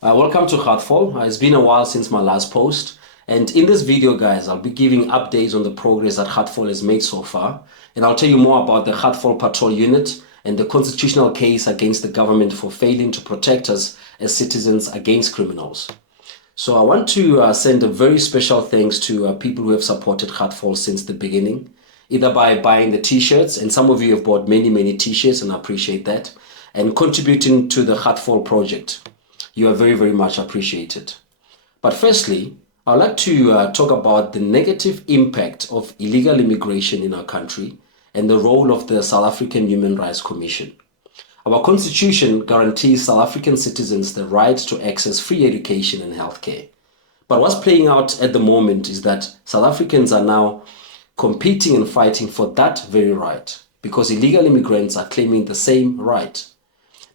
Welcome to Heartfall. It's been a while since my last post. And in this video, guys, I'll be giving updates on the progress that Heartfall has made so far. And I'll tell you more about the Gatvol Patrol Unit and the constitutional case against the government for failing to protect us as citizens against criminals. So I want to send a very special thanks to people who have supported Heartfall since the beginning, either by buying the t-shirts, and some of you have bought many t-shirts, and I appreciate that, and contributing to the Heartfall project. You are very much appreciated. But firstly, I'd like to talk about the negative impact of illegal immigration in our country and the role of the South African Human Rights Commission. Our constitution guarantees South African citizens the right to access free education and healthcare. But what's playing out at the moment is that South Africans are now competing and fighting for that very right because illegal immigrants are claiming the same right.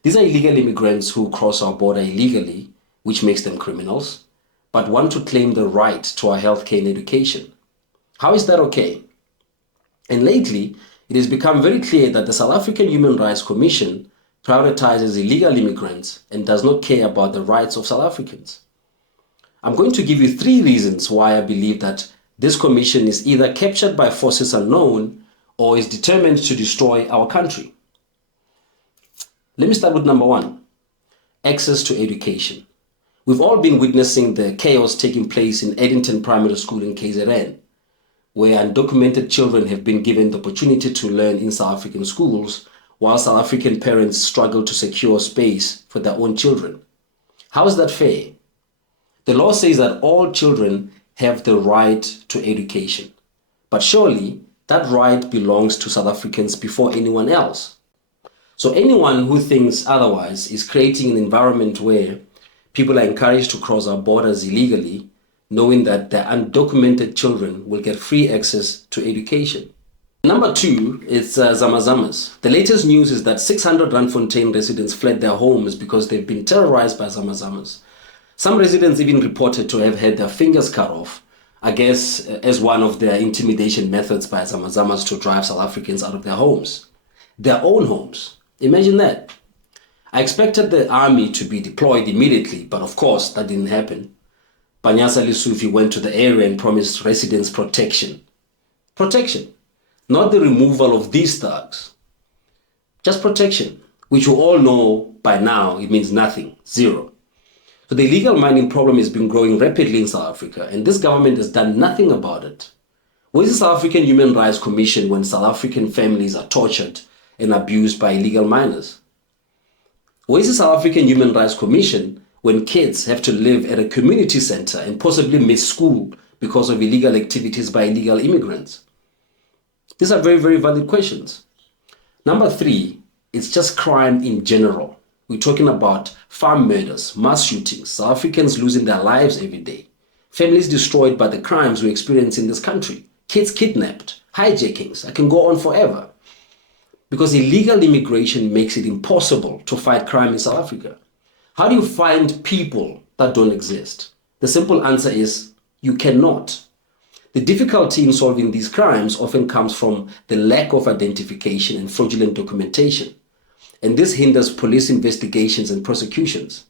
These are illegal immigrants who cross our border illegally, which makes them criminals, but want to claim the right to our healthcare and education. How is that okay? And lately, it has become very clear that the South African Human Rights Commission prioritizes illegal immigrants and does not care about the rights of South Africans. I'm going to give you 3 reasons why I believe that this commission is either captured by forces unknown or is determined to destroy our country. Let me start with number 1, access to education. We've all been witnessing the chaos taking place in Eddington Primary School in KZN, where undocumented children have been given the opportunity to learn in South African schools, while South African parents struggle to secure space for their own children. How is that fair? The law says that all children have the right to education, but surely that right belongs to South Africans before anyone else. So anyone who thinks otherwise is creating an environment where people are encouraged to cross our borders illegally, knowing that their undocumented children will get free access to education. Number 2 is Zamazamas. The latest news is that 600 Randfontein residents fled their homes because they've been terrorized by Zamazamas. Some residents even reported to have had their fingers cut off, I guess as one of their intimidation methods by Zamazamas to drive South Africans out of their homes. Their own homes. Imagine that. I expected the army to be deployed immediately, but of course that didn't happen. Panyaza Lesufi went to the area and promised residents protection. Protection, not the removal of these thugs. Just protection, which you all know by now it means nothing, zero. So the illegal mining problem has been growing rapidly in South Africa, and this government has done nothing about it. Where is the South African Human Rights Commission when South African families are tortured and abused by illegal miners? Where is the South African Human Rights Commission when kids have to live at a community center and possibly miss school because of illegal activities by illegal immigrants? These are very valid questions. Number 3, it's just crime in general. We're talking about farm murders, mass shootings, South Africans losing their lives every day, families destroyed by the crimes we experience in this country, kids kidnapped, hijackings. I can go on forever. Because illegal immigration makes it impossible to fight crime in South Africa. How do you find people that don't exist? The simple answer is you cannot. The difficulty in solving these crimes often comes from the lack of identification and fraudulent documentation. And this hinders police investigations and prosecutions.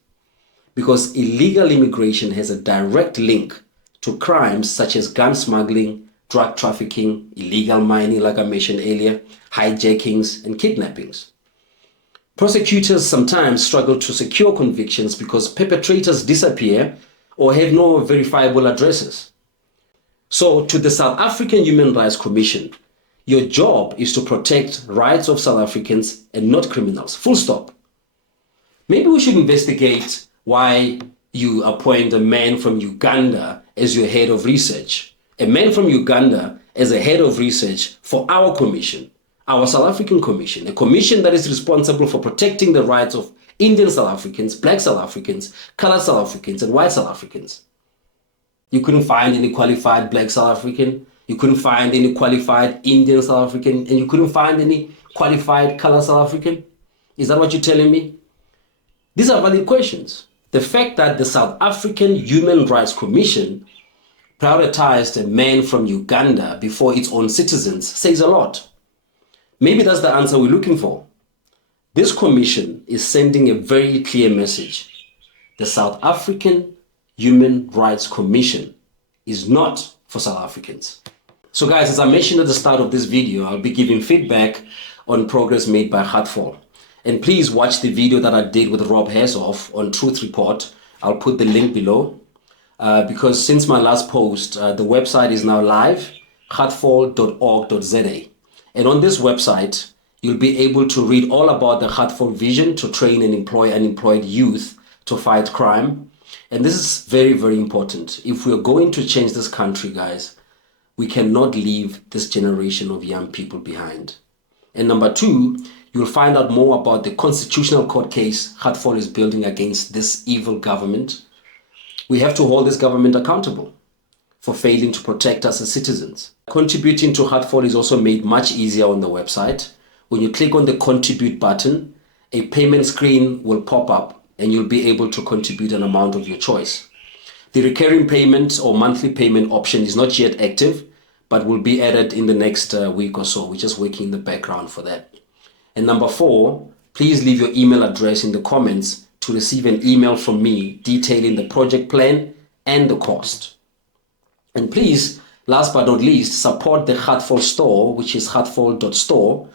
Because illegal immigration has a direct link to crimes such as gun smuggling, drug trafficking, illegal mining, like I mentioned earlier, hijackings, and kidnappings. Prosecutors sometimes struggle to secure convictions because perpetrators disappear or have no verifiable addresses. So, to the South African Human Rights Commission, your job is to protect rights of South Africans and not criminals. Full stop. Maybe we should investigate why you appoint a man from Uganda as your head of research. A man from Uganda as a head of research for our commission, our South African commission, a commission that is responsible for protecting the rights of Indian South Africans, black South Africans, colored South Africans, and white South Africans. You couldn't find any qualified black South African, you couldn't find any qualified Indian South African, and you couldn't find any qualified colored South African? Is that what you're telling me? These are valid questions. The fact that the South African Human Rights Commission prioritized a man from Uganda before its own citizens says a lot. Maybe that's the answer we're looking for. This commission is sending a very clear message. The South African Human Rights Commission is not for South Africans. So guys, as I mentioned at the start of this video, I'll be giving feedback on progress made by Heartfall. And please watch the video that I did with Rob Hersov on Truth Report. I'll put the link below. Because since my last post, the website is now live, heartfall.org.za. And on this website, you'll be able to read all about the Heartfall vision to train and employ unemployed youth to fight crime. And this is very, very important. If we're going to change this country, guys, we cannot leave this generation of young people behind. And number two, you'll find out more about the constitutional court case Heartfall is building against this evil government. We have to hold this government accountable for failing to protect us as citizens. Contributing to Heartfall is also made much easier on the website. When you click on the contribute button, a payment screen will pop up and you'll be able to contribute an amount of your choice. The recurring payment or monthly payment option is not yet active, but will be added in the next week or so. We're just working in the background for that. And number four, please leave your email address in the comments to receive an email from me detailing the project plan and the cost. And please, last but not least, support the Heartfall store, which is heartfall.store,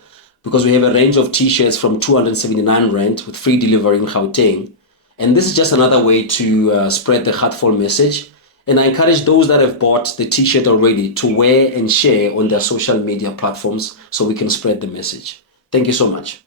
because we have a range of t-shirts from 279 Rand with free delivery in Gauteng. And this is just another way to spread the Heartfall message. And I encourage those that have bought the t-shirt already to wear and share on their social media platforms so we can spread the message. Thank you so much.